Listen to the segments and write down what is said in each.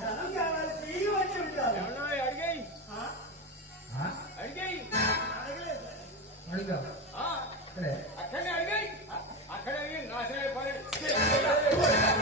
ధనం కావాల్సి వచ్చి ఉంటారు. అడిగాయి అడిగాయి అడిగా అక్కడనే అడిగాయి అక్కడే నాశనం పని భయమేస్తుంది.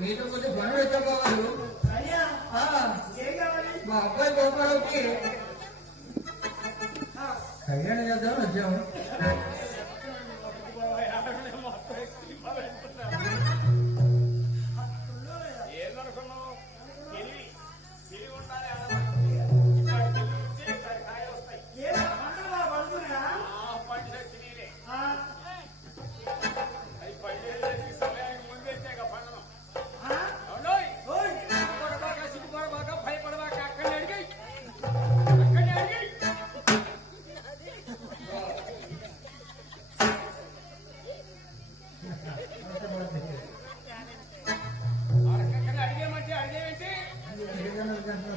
మీతో కొంచెం పనులు ఎత్తుకోవాలి. మా అబ్బాయి గోపాలకి కళ్యాణం చేద్దాం వచ్చాము. ఏదనుకున్నావు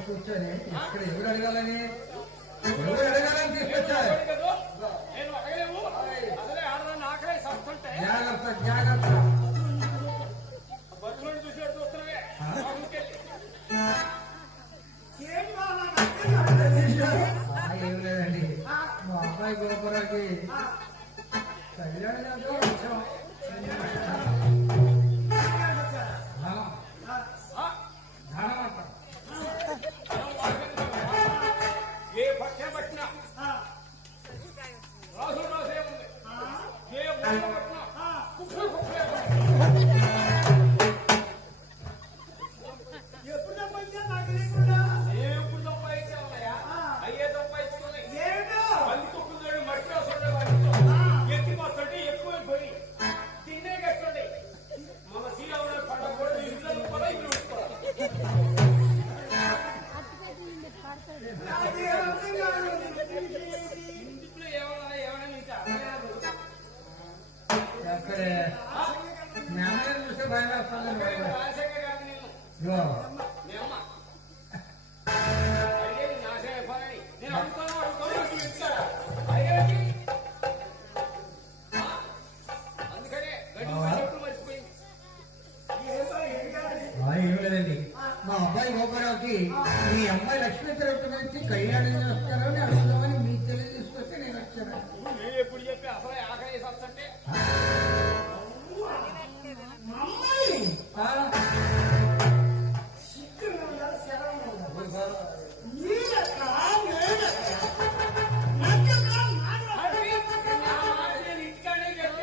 కూర్చొని ఇక్కడ ఎవరు అడగాలని తీసుకొచ్చారు. జాగ్రత్త జాగ్రత్త. ఏం లేదండి, మా అబ్బాయి గోపురాకి కళ్యాణం వచ్చాం. ఏ పక్షం పట్టినా రాసు రాసే ఉంది. ఏ పట్టినా కుక్కలు కుక్కలే ఎప్పుడు సంపాదించా నాకు తెలియకుండా ఎప్పుడు సంపాదించావయ్యా? అయ్యే సంపాదించుకున్నాయి. మళ్ళీ కుక్కలు మట్టి వస్తుండే వాటితో ఎత్తి వస్తుంటే ఎక్కువ పోయి తినే కట్టండి. మన సీఎం పండుగ కూడా ఇంట్లో కూడా ఇల్లు ఉంచుకోవాలి. ఇంట్లో ఏమైనా అక్కడే మేమేం చూస్తే భయం వేస్తుంది. రాజశేఖర్ కాదు నేను అడిగేది నాశనం అయిపోయి నేను అనుకున్నాను ఇస్తారా అడిగేది. అందుకనే గడ్డి మర్చిపోయింది. ఏం లేదండి, మా అబ్బాయి గోపురాకి మీ అమ్మాయి లక్ష్మీ తిరుగుతు నుంచి కళ్యాణం చేస్తారని అడుగుదామని మీకు తెలియజేసుకొస్తే నేను వచ్చాను. మీరు ఎప్పుడు చెప్పి అసలు ఆకలి వస్తుంటే ఇంటికానే చెప్పా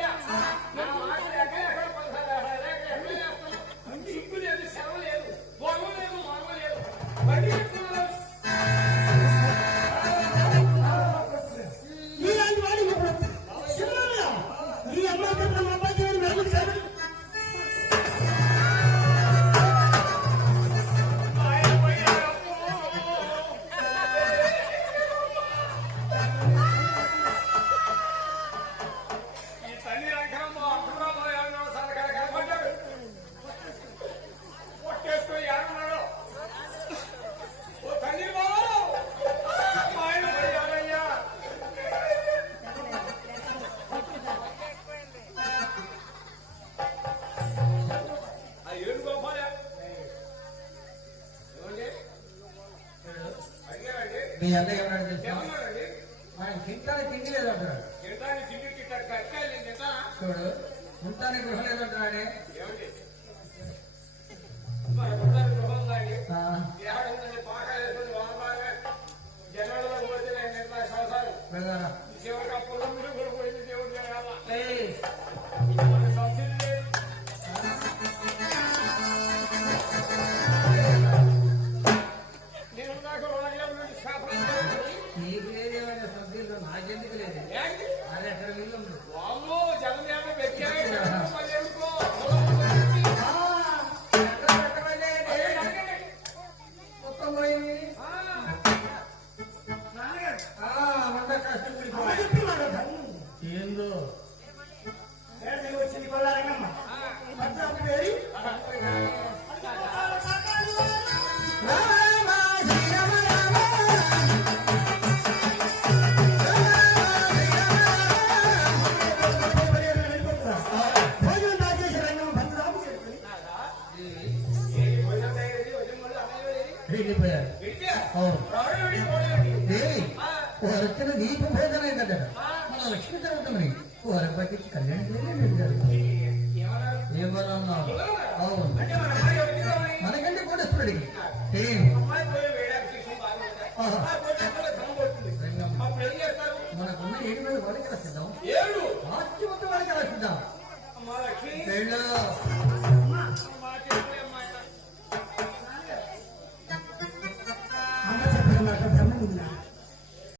సిగ్గు లేదు, సెలవు లేదు, బొమ్మ లేదు, మొమ్మ లేదు. మీ అన్నయ్య ఏమన్నాడు తెలుసా? ఆయన తింటానికి తిండి లేదంటాడు. చూడు, ఉంటానికి గృహ లేదంటాడే. ఏంటి అది ఎక్కడ వీలు ఉంది? వామ్మో జగన్ పెట్టాడు మళ్ళీ ఎందుకో ఎక్కడ పెట్టమని మొత్తం పోయింది. నాన్నగారు వంట కష్టం అమ్మ పడిపోయి. చెప్తున్నాడు ఏందో ఏడు వచ్చింది కొల్లారంగమ్మ భద్రాపు వేడి భోజనం దాచేసి రంగమ్మ భద్రాపు చేరుకుని వెళ్ళిపోయారు. అవును. ఏయ్, వారు వచ్చిన దీప భోజనం కదా మన లక్ష్మీ జరుగుతుంది వారికి పట్టించి కళ్యాణం చేయలేదు.